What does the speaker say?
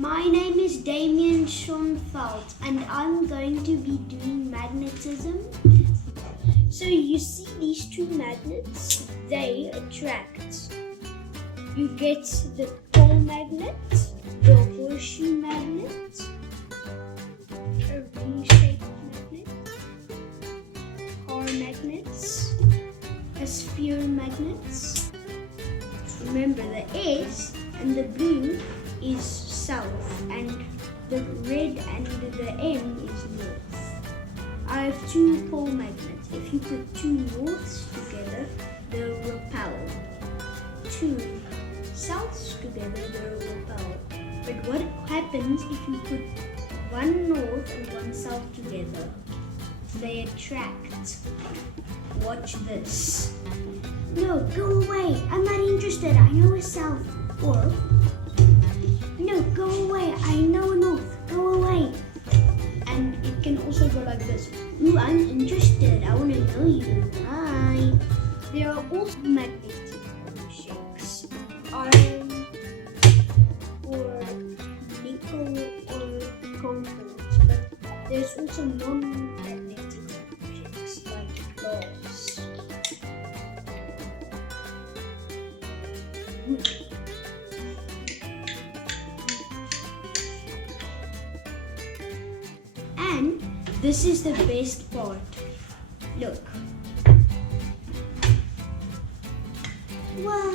My name is Damien Schoenfeld and I'm going to be doing magnetism. So you see these two magnets, they attract. You get the pole magnet, the horseshoe magnet, a ring-shaped magnet, car magnets, a sphere magnets. Remember the S and the blue is south and the red and the N is north. I have two pole magnets. If you put two norths together, they'll repel. Two souths together, they'll repel. But what happens if you put one north and one south together? They attract. Watch this. No, go away. I'm not interested. I know a south. Or, no, go away. I know a north. Go away. And it can also go like this. Ooh, I'm interested. I want to know you. Hi. There are also magnetic shakes. Iron or nickel or cobalt. But there's also non-magnetic shakes like glass. And this is the best part. Look. Wow,